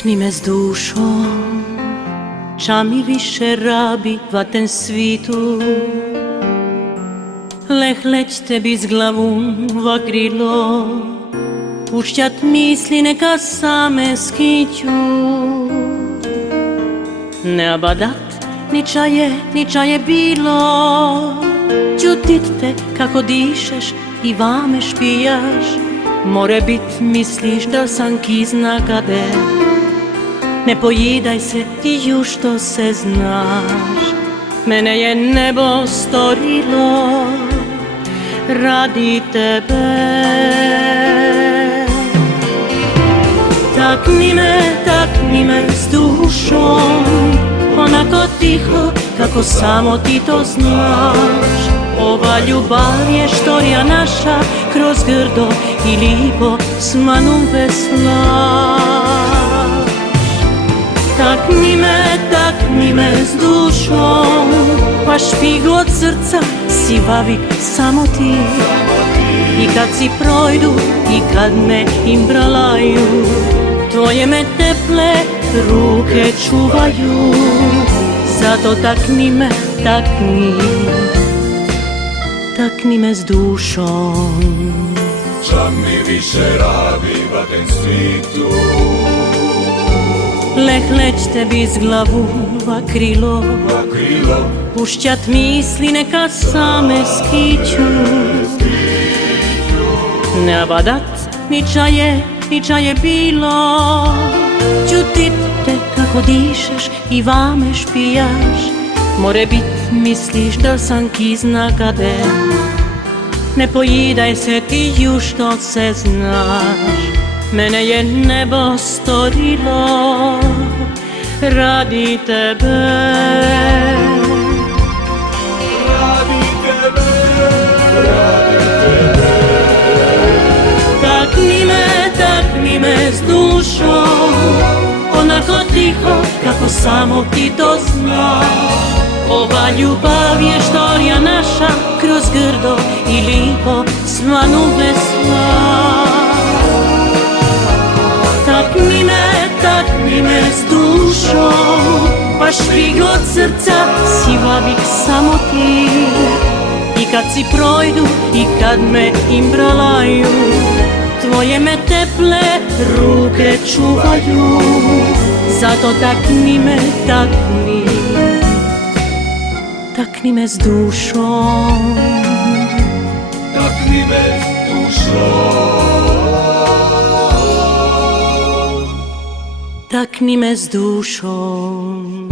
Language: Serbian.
Takni me s dušom, ča mi više rabi va ten svitu. Leh leć tebi z glavu va krilo, pušćat misli neka same skiću. Ne abadat, niča je bilo, čutit te kako dišeš i vame špijaš. More bit misliš da sam kizna kade, ne pojidaj se ti ju što se znaš. Mene je nebo stvorilo radi tebe. Takni me s dušom, onako tiho kako samo ti to znaš. Ova ljubav je štorija naša, kroz grdo i lipo smanu veslaš. Takni me s dušom, pa špigl od srca sivavi samo ti. I kad si projdu i kad me imbralaju, tvoje me teple ruke čuvaju. Zato takni me s dušom, ča mi više rabi va ten svitu. Leh leć tebi z glavu va krilo, pušćat misli neka same skiću. Ne abadat, niča je bilo, čutit te kako dišeš i vame špijaš. More bit misliš da sam kizna kade, ne pojidaj se ti ju što se znaš. Mene je nebo stvorilo radi tebe. Takni me s dušom, onako tiho kako samo ti to znaš. Ova ljubav je štorija naša, kroz grdo i lipo smanu veslaš. Takni me s dušom, pa špigl od srca sivavi samo ti. I kad si projdu i kad me imbralaju, tvoje me teple ruke čuvaju. Zato takni me s dušom. Takni me s dušom. Takni me s dušom.